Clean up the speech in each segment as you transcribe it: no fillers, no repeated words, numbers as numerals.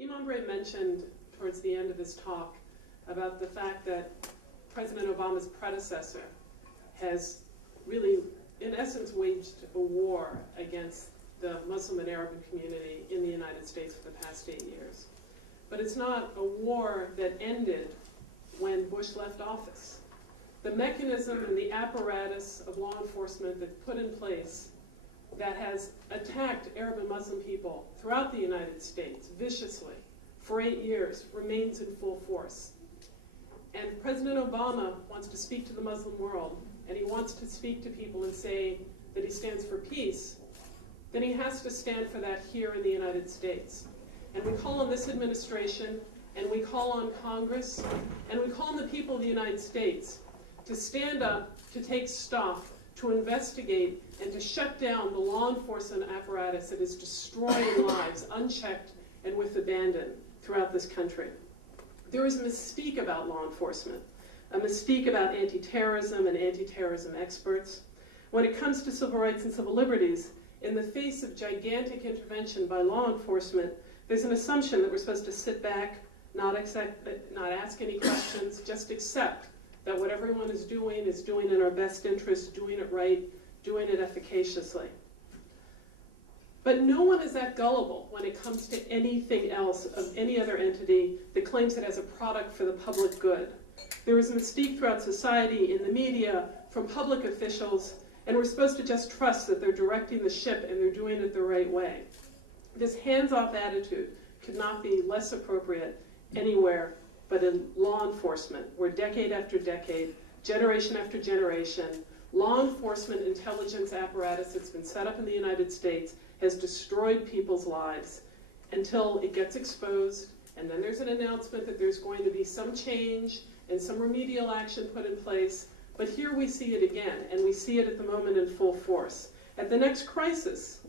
Imam mentioned towards the end of his talk about the fact that President Obama's predecessor has really, in essence, waged a war against the Muslim and Arab community in the United States for the past 8 years. But it's not a war that ended when Bush left office. The mechanism and the apparatus of law enforcement that's put in place that has attacked Arab and Muslim people throughout the United States viciously for 8 years remains in full force. And President Obama wants to speak to the Muslim world, and he wants to speak to people and say that he stands for peace, then he has to stand for that here in the United States. And we call on this administration, and we call on Congress, and we call on the people of the United States to stand up, to take stock, to investigate, and to shut down the law enforcement apparatus that is destroying lives unchecked and with abandon throughout this country. There is a mystique about law enforcement, a mystique about anti-terrorism and anti-terrorism experts. When it comes to civil rights and civil liberties, in the face of gigantic intervention by law enforcement, there's an assumption that we're supposed to sit back, not ask any questions, just accept that what everyone is doing in our best interest, doing it right, doing it efficaciously. But no one is that gullible when it comes to anything else of any other entity that claims it as a product for the public good. There is a mystique throughout society, in the media, from public officials, and we're supposed to just trust that they're directing the ship and they're doing it the right way. This hands-off attitude could not be less appropriate anywhere but in law enforcement, where decade after decade, generation after generation, law enforcement intelligence apparatus that's been set up in the United States has destroyed people's lives until it gets exposed, and then there's an announcement that there's going to be some change and some remedial action put in place. But here we see it again, and we see it at the moment in full force. At the next crisis,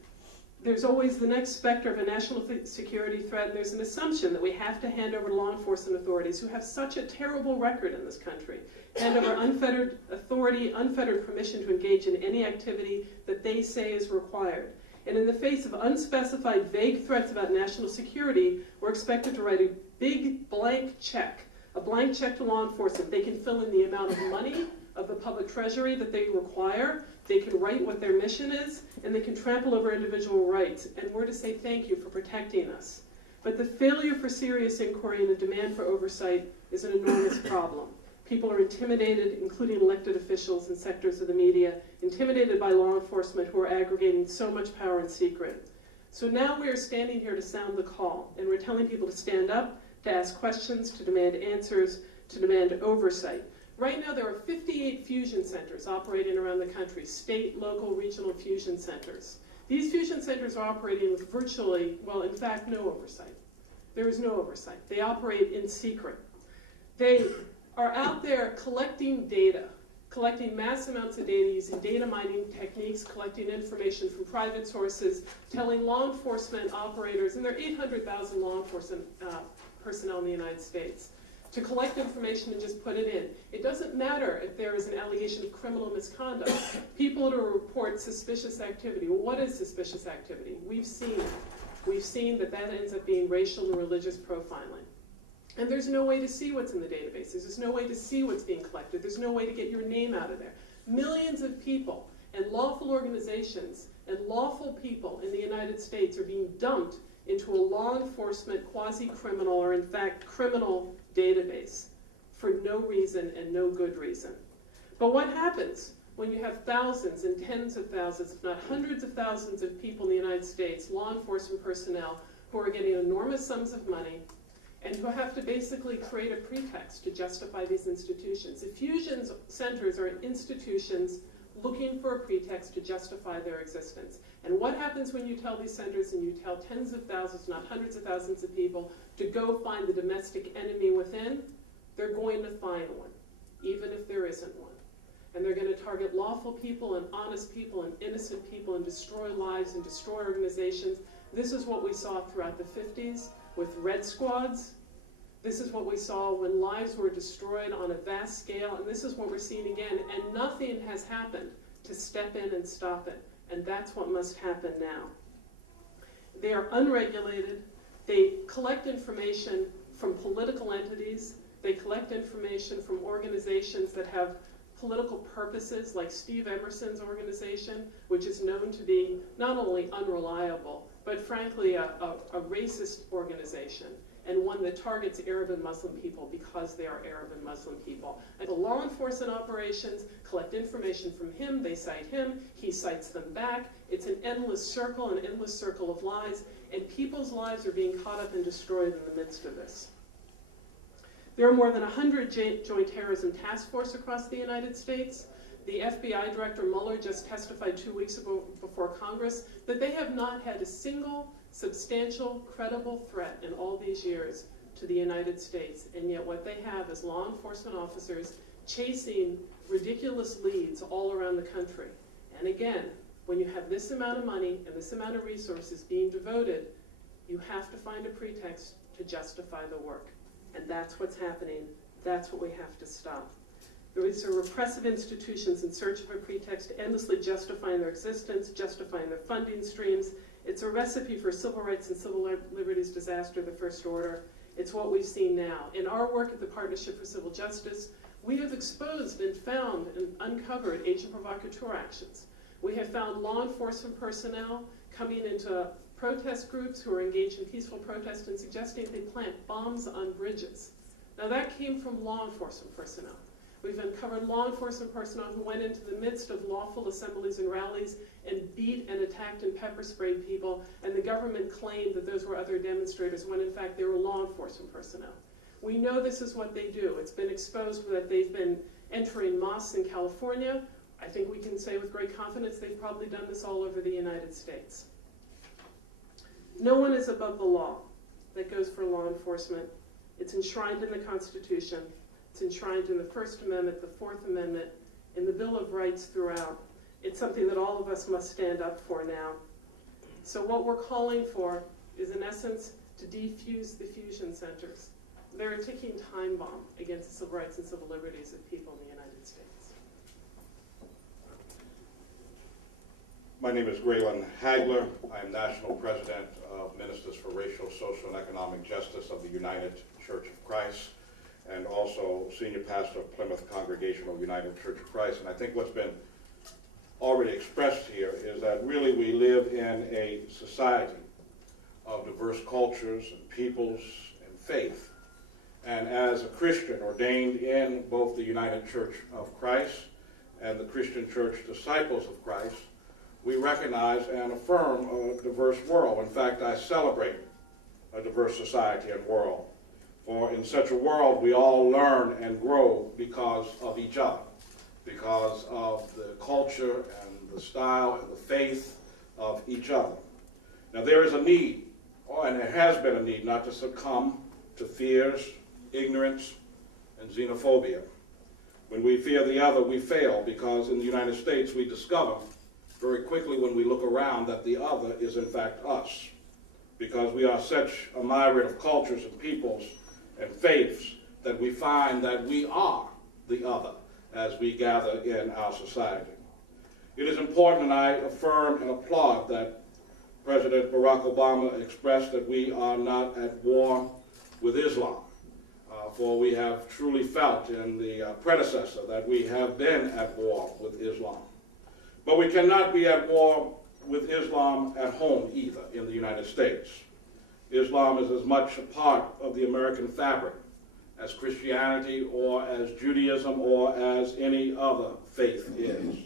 there's always the next specter of a national security threat, and there's an assumption that we have to hand over to law enforcement authorities who have such a terrible record in this country, hand over unfettered authority, unfettered permission to engage in any activity that they say is required. And in the face of unspecified, vague threats about national security, we're expected to write a big blank check, a blank check to law enforcement. They can fill in the amount of money of the public treasury that they require, they can write what their mission is, and they can trample over individual rights. And we're to say thank you for protecting us. But the failure for serious inquiry and the demand for oversight is an enormous problem. People are intimidated, including elected officials and sectors of the media, intimidated by law enforcement who are aggregating so much power in secret. So now we are standing here to sound the call, and we're telling people to stand up, to ask questions, to demand answers, to demand oversight. Right now there are 58 fusion centers operating around the country, state, local, regional fusion centers. These fusion centers are operating with virtually, well, in fact, no oversight. There is no oversight. They operate in secret. They are out there collecting data, collecting mass amounts of data, using data mining techniques, collecting information from private sources, telling law enforcement operators, and there are 800,000 law enforcement personnel in the United States, to collect information and just put it in. It doesn't matter if there is an allegation of criminal misconduct. People to report suspicious activity. Well, what is suspicious activity? We've seen it. We've seen that that ends up being racial and religious profiling. And there's no way to see what's in the databases. There's no way to see what's being collected. There's no way to get your name out of there. Millions of people and lawful organizations and lawful people in the United States are being dumped into a law enforcement quasi-criminal, or in fact criminal, database for no reason and no good reason. But what happens when you have thousands and tens of thousands, if not hundreds of thousands of people in the United States, law enforcement personnel, who are getting enormous sums of money and who have to basically create a pretext to justify these institutions? The fusion centers are institutions looking for a pretext to justify their existence. And what happens when you tell these centers and you tell tens of thousands, not hundreds of thousands of people, to go find the domestic enemy within? They're going to find one, even if there isn't one. And they're going to target lawful people and honest people and innocent people and destroy lives and destroy organizations. This is what we saw throughout the 50s with Red Squads. This is what we saw when lives were destroyed on a vast scale, and this is what we're seeing again, and nothing has happened to step in and stop it, and that's what must happen now. They are unregulated, They collect information from political entities. They collect information from organizations that have political purposes, like Steve Emerson's organization, which is known to be not only unreliable, but frankly a racist organization, and one that targets Arab and Muslim people because they are Arab and Muslim people. And the law enforcement operations collect information from him, they cite him, he cites them back. It's an endless circle of lies, and people's lives are being caught up and destroyed in the midst of this. There are more than 100 Joint Terrorism Task Force across the United States. The FBI Director Mueller just testified 2 weeks ago before Congress that they have not had a single substantial, credible threat in all these years to the United States. And yet what they have is law enforcement officers chasing ridiculous leads all around the country. And again, when you have this amount of money and this amount of resources being devoted, you have to find a pretext to justify the work. And that's what's happening. That's what we have to stop. These are repressive institutions in search of a pretext, endlessly justifying their existence, justifying their funding streams. It's a recipe for civil rights and civil liberties disaster, the first order. It's what we've seen now. In our work at the Partnership for Civil Justice, we have exposed and found and uncovered agent provocateur actions. We have found law enforcement personnel coming into protest groups who are engaged in peaceful protest and suggesting they plant bombs on bridges. Now that came from law enforcement personnel. We've uncovered law enforcement personnel who went into the midst of lawful assemblies and rallies and beat and attacked and pepper sprayed people, and the government claimed that those were other demonstrators when in fact they were law enforcement personnel. We know this is what they do. It's been exposed that they've been entering mosques in California. I think we can say with great confidence they've probably done this all over the United States. No one is above the law. That goes for law enforcement. It's enshrined in the Constitution. It's enshrined in the First Amendment, the Fourth Amendment, in the Bill of Rights throughout. It's something that all of us must stand up for now. So what we're calling for is, in essence, to defuse the fusion centers. They're a ticking time bomb against the civil rights and civil liberties of people in the United States. My name is Graylin Hagler. I am National President of Ministers for Racial, Social, and Economic Justice of the United Church of Christ, and also Senior Pastor of Plymouth Congregational United Church of Christ. And I think what's been already expressed here is that really we live in a society of diverse cultures and peoples and faith. And as a Christian ordained in both the United Church of Christ and the Christian Church Disciples of Christ, we recognize and affirm a diverse world. In fact, I celebrate a diverse society and world. For in such a world, we all learn and grow because of each other, because of the culture and the style and the faith of each other. Now, there is a need, and there has been a need, not to succumb to fears, ignorance, and xenophobia. When we fear the other, we fail, because in the United States, we discover very quickly when we look around that the other is in fact us, because we are such a myriad of cultures and peoples and faiths that we find that we are the other as we gather in our society. It is important, and I affirm and applaud that President Barack Obama expressed that we are not at war with Islam, for we have truly felt in the predecessor that we have been at war with Islam. But we cannot be at war with Islam at home either in the United States. Islam is as much a part of the American fabric as Christianity or as Judaism or as any other faith is.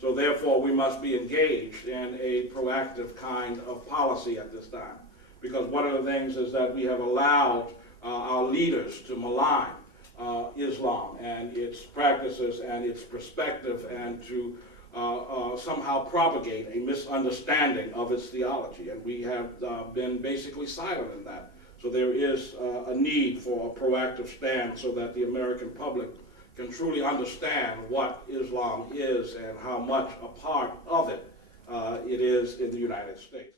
So therefore we must be engaged in a proactive kind of policy at this time. Because one of the things is that we have allowed our leaders to malign Islam and its practices and its perspective, and to somehow propagate a misunderstanding of its theology, and we have been basically silent in that. So there is a need for a proactive stand so that the American public can truly understand what Islam is and how much a part of it it is in the United States.